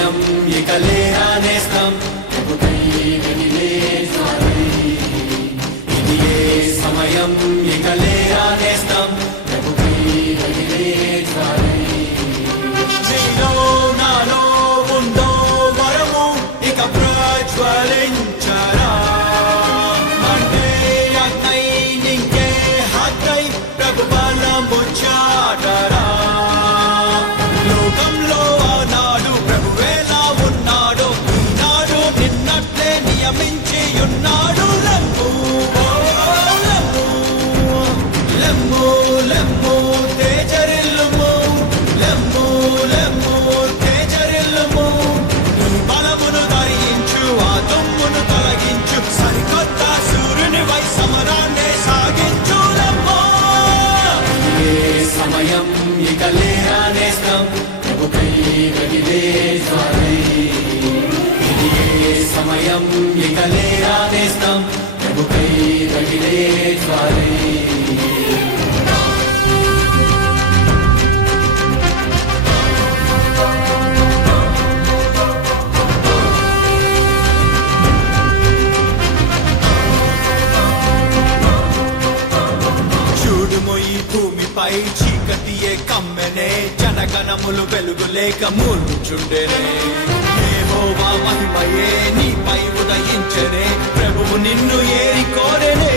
సమయం ఇక లేరా నేస్తం ప్రభుకై వెలిగే జ్వాలై ఇది ఏ సమయం ఇక లేరా నేస్తం ప్రభుకై వెలిగే జ్వాలై నీలో నాలో ఉందో వరము ఇక ప్రజ్వలించరా మండే అగ్నై నింకే హత్తై ప్రభు బలము చాటరా లోకంలో ఆనాడు ప్రభువేలా ఉన్నాడు ఈనాడు నిన్నట్లే నియమించి ఉన్నాడు లెమ్ము లెమ్ము లెమ్ము లెమ్ము తేజరిల్లుము లెమ్ము లెమ్ము తేజరిల్లుము నీ బలమును ధరించు ఆ దుమ్మును తొలగించు సరికొత్త సూర్యుని వై సమరాన్నే సాగించు లెమ్ము ఏ సమయం ఇక లేరా నేస్తం ప్రభుకై వెలిగే జ్వాలై ఇది ఏ సమయం ఇక లేరా నేస్తం ప్రభుకై వెలిగే జ్వాలై చూడుము ఈ భూమిపై చీకటియే కమ్మెనే జనగణములు వెలుగు లేక మూర్చుండెనే యెహోవా మహిమయే నీపై ఉదయించెనే ప్రభువు నిన్ను ఏరి కోరెనే